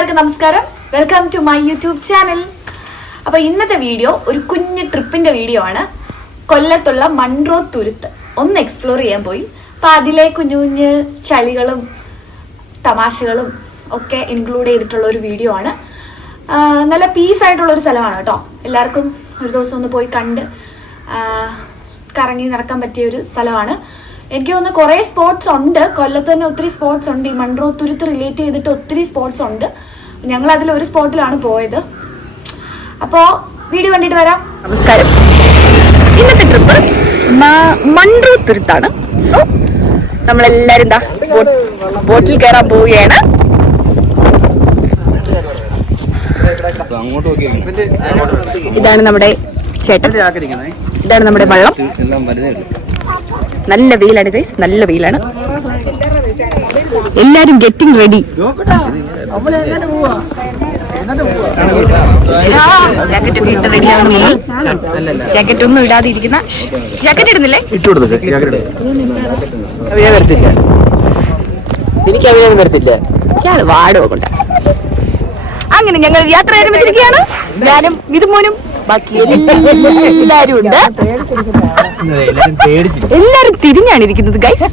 എല്ലാവർക്കും നമസ്കാരം. Welcome to my YouTube channel. അപ്പോൾ ഇന്നത്തെ വീഡിയോ ഒരു കുഞ്ഞ് ട്രിപ്പിന്റെ വീഡിയോ ആണ്. കൊല്ലത്തുള്ള മൺട്രോ തുരുത്ത് ഒന്ന് എക്സ്പ്ലോർ ചെയ്യാൻ പോയി. അപ്പോൾ അതിലെ കുഞ്ഞു കുഞ്ഞ് ചളികളും തമാശകളും ഒക്കെ ഇൻക്ലൂഡ് ചെയ്തിട്ടുള്ള ഒരു വീഡിയോ ആണ്. നല്ല പീസ് ആയിട്ടുള്ള ഒരു സ്ഥലമാണ് കേട്ടോ. എല്ലാവർക്കും ഒരു ദിവസം ഒന്ന് പോയി കണ്ട് കറങ്ങി നടക്കാൻ പറ്റിയ ഒരു സ്ഥലമാണ്. എനിക്ക് തോന്നുന്നു കുറേ സ്പോട്ട്സ് ഉണ്ട്. കൊല്ലത്ത് തന്നെ ഒത്തിരി സ്പോട്ട്സ് ഉണ്ട്. ഈ മൺട്രോ തുരുത്ത് റിലേറ്റ് ചെയ്തിട്ട് ഒത്തിരി സ്പോട്ട്സ് ഉണ്ട്. ഞങ്ങൾ അതിലൊരു സ്പോട്ടിലാണ് പോയത്. അപ്പോൾ വീഡിയോ കണ്ടിട്ട് വരാം. നമസ്കാരം. ഇന്നത്തെ ട്രിപ്പ് മൺട്രോ തുരുത്താണ്. സോ നമ്മളെല്ലാവരും എന്താ ബോട്ടിൽ കയറാൻ പോവുകയാണ്. ഇതാണ് നമ്മുടെ ചേട്ടൻ, ഇതാണ് നമ്മുടെ വള്ളം. നല്ല വെയിലാണ് ഗൈസ്, നല്ല വെയിലാണ്. എല്ലാരും ഗെറ്റിംഗ് റെഡി. ജാക്കറ്റ് ഒക്കെ ഇട്ട് റെഡിയാണ്. ജാക്കറ്റ് ഒന്നും ഇടാതെ ഇരിക്കുന്ന. ജാക്കറ്റ് ഇടുന്നില്ലേ? എനിക്ക് അഭിനയം വരത്തില്ല. വാടോ കൊണ്ട് അങ്ങനെ ഞങ്ങൾ യാത്ര ആരംഭിച്ചിരിക്കുകയാണ്. ഞാനും ഇതുമോനും ബാക്കി എല്ലാരും ഉണ്ട്. എല്ലാരും തിരിഞ്ഞാണ് ഇരിക്കുന്നത് ഗൈസ്.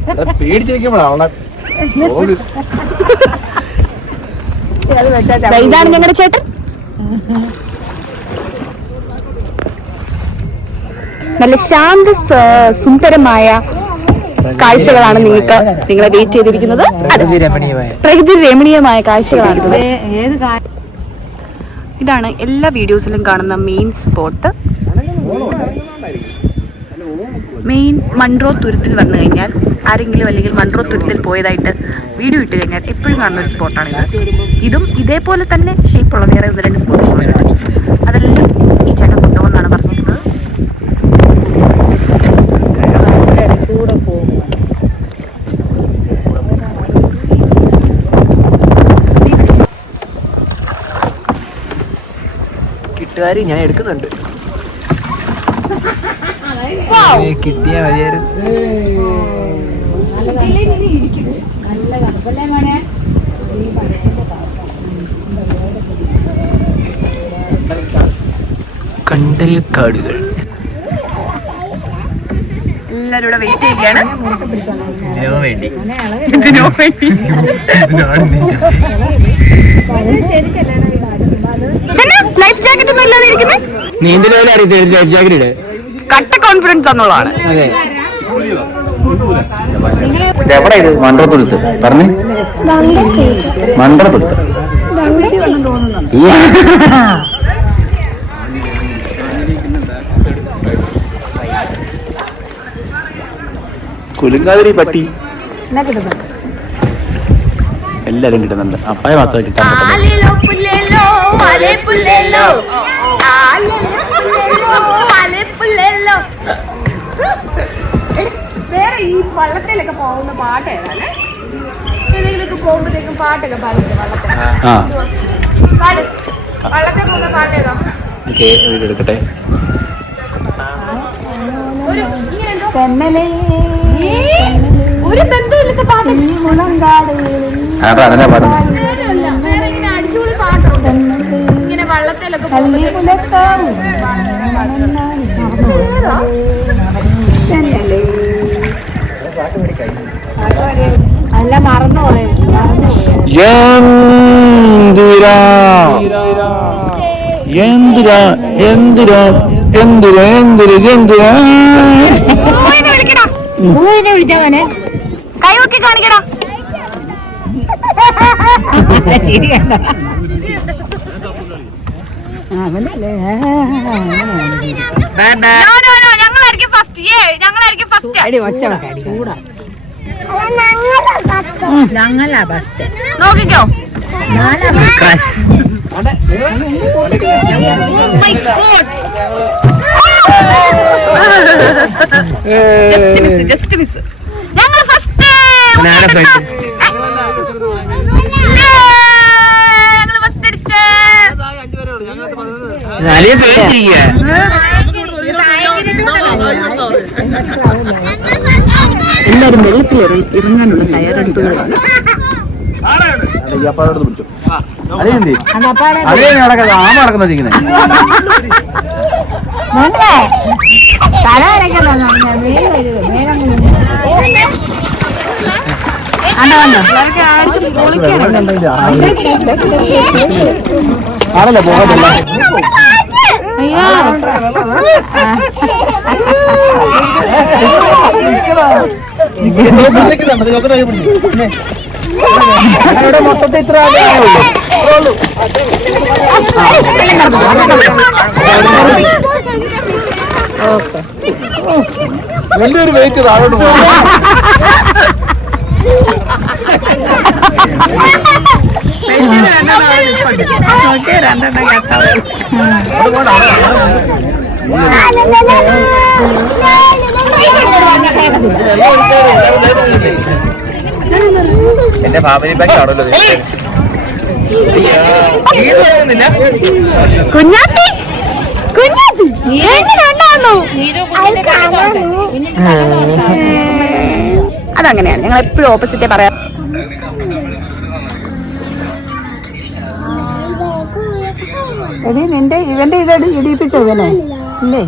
ഇതാണ് ഞങ്ങളുടെ ചേട്ടൻ. നല്ല ശാന്ത സുന്ദരമായ കാഴ്ചകളാണ് നിങ്ങളെ വെയിറ്റ് ചെയ്തിരിക്കുന്നത്. പ്രകൃതി രമണീയമായ കാഴ്ചകളാണ്. ഇതാണ് എല്ലാ വീഡിയോസിലും കാണുന്ന മെയിൻ സ്പോട്ട്. മെയിൻ മൺട്രോ തുരുത്തിൽ വന്നു കഴിഞ്ഞാൽ ആരെങ്കിലും അല്ലെങ്കിൽ മൺട്രോ തുരുത്തിൽ പോയതായിട്ട് വീഡിയോ ഇട്ട് കഴിഞ്ഞാൽ എപ്പോഴും കാണുന്ന ഒരു സ്പോട്ടാണിത്. ഇതും ഇതേപോലെ തന്നെ ഷേപ്പുള്ള വേറെ 1-2 സ്പോട്ടുകളുണ്ട്. അതെല്ലാം ഈ ചേട്ടൻ കൊണ്ടുപോകുന്നതാണ് പറഞ്ഞിരിക്കുന്നത്. കിട്ടുകാരി ഞാൻ എടുക്കുന്നുണ്ട്. കിട്ടിയാ മതിയായിരുന്നു. കണ്ടൽ കാടുകൾ. എല്ലാരും ഇവിടെ വെയിറ്റ് ചെയ്യുകയാണ്. ലൈഫ് ജാക്കറ്റ് ഒന്നും ഇല്ലാതെ ഇരിക്കുന്നത്. നീന്തലോലെ അറിയത്തില്ല ലൈഫ് ജാക്കറ്റ്. കട്ട കോൺഫിഡൻസ് എന്നുള്ളതാണ്. എവിടെ ഇത്? മൺട്രോ തുരുത്ത് പറഞ്ഞേ. മൺട്രോ തുരുത്ത് കുലുങ്കാതിരി പട്ടി എല്ലാരും കിട്ടുന്നുണ്ട്. അപ്പായ മാത്രമേ കിട്ടാൻ വേറെ ഈ വള്ളത്തിലൊക്കെ പോകുന്ന പാട്ട് ഏതാല്ലേ? ഏതെങ്കിലൊക്കെ പോകുമ്പോഴത്തേക്കും പാട്ടൊക്കെ പാടില്ലേ വള്ളത്തിൽ? പാട്. വള്ളത്തിൽ പോകുന്ന പാട്ട് ഏതാ? എടുക്കട്ടെ. ഒരു ബന്ധമില്ലാത്ത പാട്ട്. വേറെ ഇങ്ങനെ അടിച്ചുപൊളി പാട്ടുണ്ട്. ഇങ്ങനെ വള്ളത്തിലൊക്കെ അല്ല മറന്നുപോയ വിളിച്ചവനെ കൈവക്കി കാണിക്കടാ. ഞങ്ങളായിരിക്കും ഫസ്റ്റ്. ഞങ്ങളായിരിക്കും ഫസ്റ്റ്. ഞങ്ങളാ ഫസ്റ്റ്. നോക്കിക്കോ. Just miss. ഞങ്ങൾ ഫസ്റ്റ്. ഞങ്ങൾ ഫസ്റ്റ് അടിച്ചേ. എല്ലാരും വെള്ളത്തിൽ ഇറങ്ങാനുള്ള തയ്യാറെടുപ്പുകളാണ്. അയ്യപ്പാടോട് പിടിച്ചു അതേ നടക്കുന്നത് ആമ നടക്കുന്നത് ഇങ്ങനെ ആണല്ലോ പോകത്തില്ല മൊത്തത്തിൽ ഇത്ര വലിയൊരു വെയിറ്റ് താഴോട്ട് പോകും എന്റെ ഫാമിലി ബാഗ് ആണല്ലോ കുഞ്ഞാപ്പി കുഞ്ഞാപ്പി അതങ്ങനെയാണ്, ഞങ്ങൾ എപ്പോഴും ഓപ്പോസിറ്റേ പറയാം. എടി നിന്റെ ഇവന്റെ ഇടിയിപ്പിച്ചോ ഇവനെ ഇല്ലേ?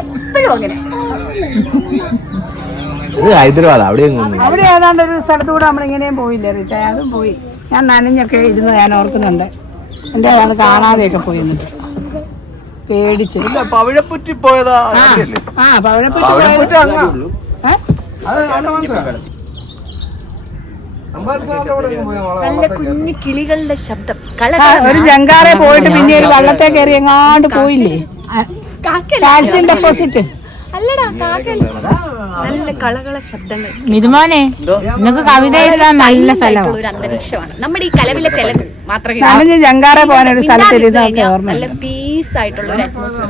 എപ്പോഴും അങ്ങനെ. ഹൈദരാബാദ് അവിടെ ഏതാണ്ട് ഒരു സ്ഥലത്തൂടെ നമ്മളിങ്ങനെയും പോയില്ലേ റിച്ച? അതും പോയി. ഞാൻ നനഞ്ഞൊക്കെ ഇരുന്ന് ഞാൻ ഓർക്കുന്നുണ്ട്. എന്റെ അത് കാണാതെയൊക്കെ പോയി എന്നിട്ട് പേടിച്ച്. പവിഴപ്പുറ്റി പോയതാ. നല്ല കുഞ്ഞു കിളികളുടെ ശബ്ദം. ഒരു ജങ്കാറെ പോയിട്ട് പിന്നെ ഒരു വള്ളത്തെ കയറി എങ്ങാണ്ട് പോയില്ലേ? കാൽസ്യം ഡെപ്പോസിറ്റ് അല്ലടാ, നല്ല കളകള ശബ്ദങ്ങൾ. മിതുമോനെ നിനക്ക് കവിത എഴുതാൻ നല്ല സ്ഥലമാണ്. ഒരു അന്തരീക്ഷമാണ് നമ്മുടെ ഈ കലവിലെ ചെലവ് മാത്രമേ. നനഞ്ഞ് ജങ്കാറെ പോകാൻ ഒരു സ്ഥലത്ത് നല്ല പീസ് ആയിട്ടുള്ള ഒരു അറ്റ്മോസ്ഫിയർ.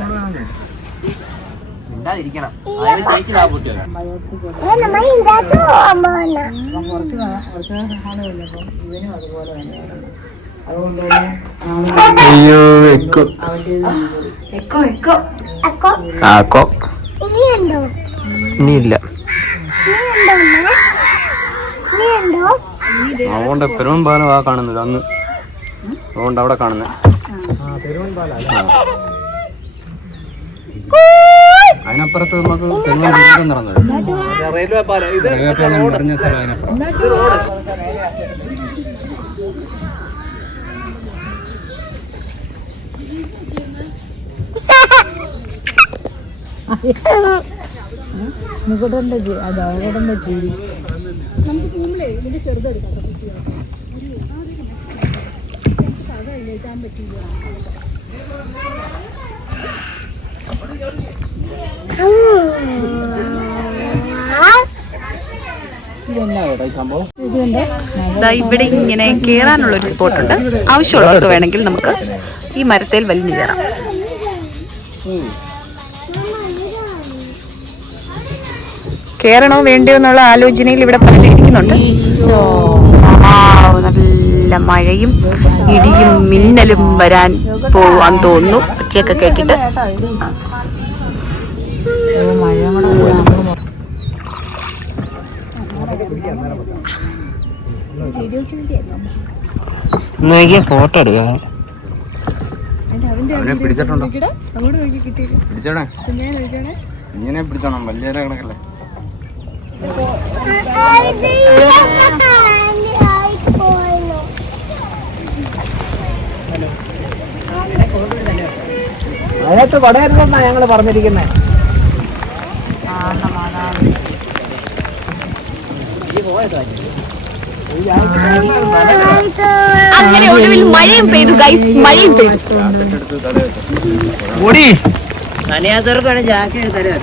അയ്യോ എക്കോ ആക്കോ ഇനിയില്ല. അതുകൊണ്ട് പെരുമ്പാലം ആ കാണുന്നത് അന്ന്, അതുകൊണ്ട് അവിടെ കാണുന്നത് അതിനപ്പുറത്ത് നമുക്ക് പെരുമ്പാലം നടന്നത് റെയിൽവേ പാലം പറഞ്ഞ സ്ഥലം അതിനപ്പുറം. ഇവിടെ ഇങ്ങനെ കേറാനുള്ള ഒരു സ്പോട്ടുണ്ട്. ആവശ്യമുള്ളവർക്ക് വേണമെങ്കിൽ നമുക്ക് ഈ മരത്തേൽ വലിഞ്ഞു കയറാം. കേറണോ വേണ്ടയോ എന്നുള്ള ആലോചനയിൽ ഇവിടെ പലരും ഇരിക്കുന്നുണ്ട്. നല്ല മഴയും ഇടിയും മിന്നലും വരാൻ പോവാൻ തോന്നുന്നു ഒച്ചയൊക്കെ കേട്ടിട്ട്. ഫോട്ടോ എടുക്കാം. പിടിച്ചിട്ടുണ്ടോ? പിടിച്ചോടെ ഇങ്ങനെ പിടിച്ചോണം, വലിയ കണക്കല്ലേ. അതിനകത്ത് പടയരുതെന്നാ ഞങ്ങള് പറഞ്ഞിരിക്കുന്നേ. അങ്ങനെ ഒടുവിൽ മഴയും പെയ്തു ഗൈസ്, മഴയും പെയ്തു. നനയാത്തവർക്കാണ് ജാക്കറ്റ് തരാം.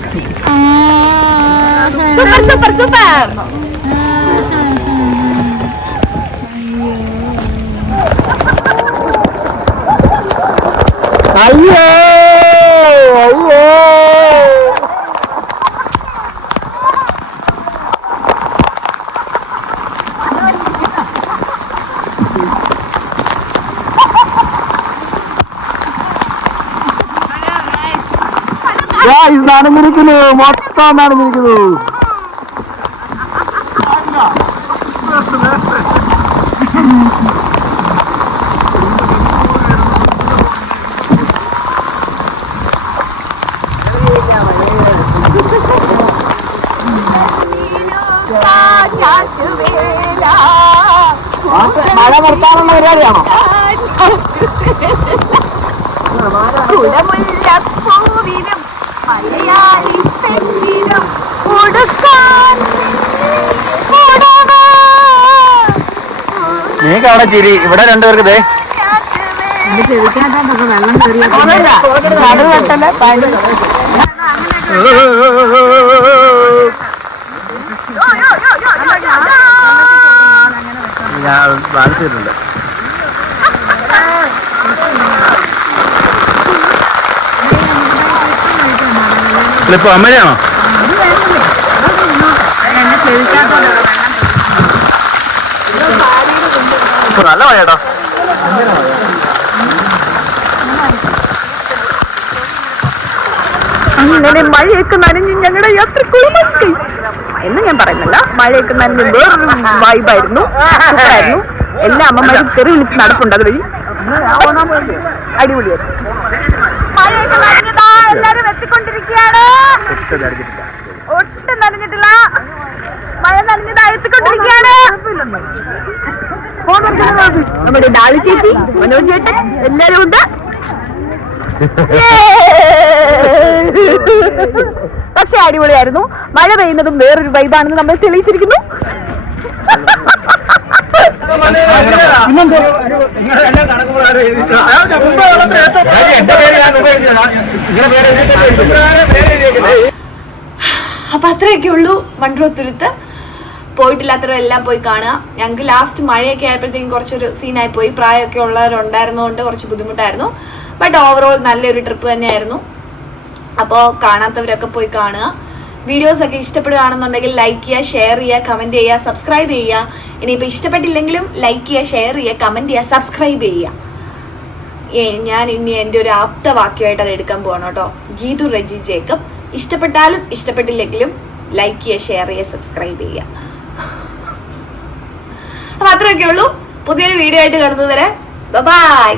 Super super super. അയ്യോ അയ്യോ നടന്നിരിക്കുന്നു, മൊത്തം നടന്നിരിക്കുന്നു. മഴ നിർത്താനുള്ള പരിപാടിയാണോ? നീക്ക് അവിടെ ചിരി, ഇവിടെ രണ്ടുപേർക്ക് ദേ വെള്ളം നടുവെട്ടല് പനി ബാധിച്ചിട്ടുണ്ട്. ഇപ്പൊ അമ്മയാണോ? നല്ല മഴയാട്ടോ. അങ്ങനെ മഴയൊക്കെ നനഞ്ഞ് ഞങ്ങളുടെ യാത്ര കുളിമത്തി എന്ന് ഞാൻ പറയുന്നില്ല. മഴയൊക്കെ നനഞ്ഞ് വേറൊരു വൈബായിരുന്നു, സൂപ്പറായിരുന്നു. എല്ലാ അമ്മമാരും തെറി വിളിച്ച് നടപ്പുണ്ട് അതുവഴി. അടിപൊളിയായിരുന്നു. മഴയൊക്കെ നനഞ്ഞതാ, എല്ലാരും എത്തിക്കൊണ്ടിരിക്കുകയാണ്. ഒട്ടും നനഞ്ഞിട്ടില്ല, മഴ നനഞ്ഞതാ, എത്തിക്കൊണ്ടിരിക്കുകയാണ്. നമ്മുടെ ഡാളി ചേച്ചി, മനോജ് ചേട്ടൻ എല്ലാരും ഉണ്ട്. പക്ഷെ അടിപൊളിയായിരുന്നു. മഴ പെയ്യുന്നതും വേറൊരു വൈബാണെന്ന് നമ്മൾ തെളിയിച്ചിരിക്കുന്നു. അപ്പൊ അത്രയൊക്കെ ഉള്ളൂ മൺട്രോ തുരുത്ത്. പോയിട്ടില്ലാത്തവരെല്ലാം പോയി കാണുക. ഞങ്ങൾക്ക് ലാസ്റ്റ് മഴയൊക്കെ ആയപ്പോഴത്തേക്കും കുറച്ചൊരു സീനായി പോയി. പ്രായമൊക്കെ ഉള്ളവരുണ്ടായിരുന്നതുകൊണ്ട് കുറച്ച് ബുദ്ധിമുട്ടായിരുന്നു. ബട്ട് ഓവറോൾ നല്ലൊരു ട്രിപ്പ് തന്നെയായിരുന്നു. അപ്പോൾ കാണാത്തവരൊക്കെ പോയി കാണുക. വീഡിയോസ് ഒക്കെ ഇഷ്ടപ്പെടുകയാണെന്നുണ്ടെങ്കിൽ ലൈക്ക് ചെയ്യുക, ഷെയർ ചെയ്യുക, കമൻറ്റ് ചെയ്യുക, സബ്സ്ക്രൈബ് ചെയ്യുക. ഇനിയിപ്പോൾ ഇഷ്ടപ്പെട്ടില്ലെങ്കിലും ലൈക്ക് ചെയ്യുക, ഷെയർ ചെയ്യുക, കമൻറ്റ് ചെയ്യുക, സബ്സ്ക്രൈബ് ചെയ്യുക. ഞാൻ ഇനി എൻ്റെ ഒരു ആപ്തവാക്യമായിട്ട് അത് എടുക്കാൻ പോകണം കേട്ടോ. ഗീതു റെജി ജേക്കബ്. ഇഷ്ടപ്പെട്ടാലും ഇഷ്ടപ്പെട്ടില്ലെങ്കിലും ലൈക്ക് ചെയ്യുക, ഷെയർ ചെയ്യുക, സബ്സ്ക്രൈബ് ചെയ്യുക. അപ്പോൾ അത്രയൊക്കെ ഉള്ളൂ. പുതിയൊരു വീഡിയോ ആയിട്ട് കാണുന്നത് വരെ ബൈ.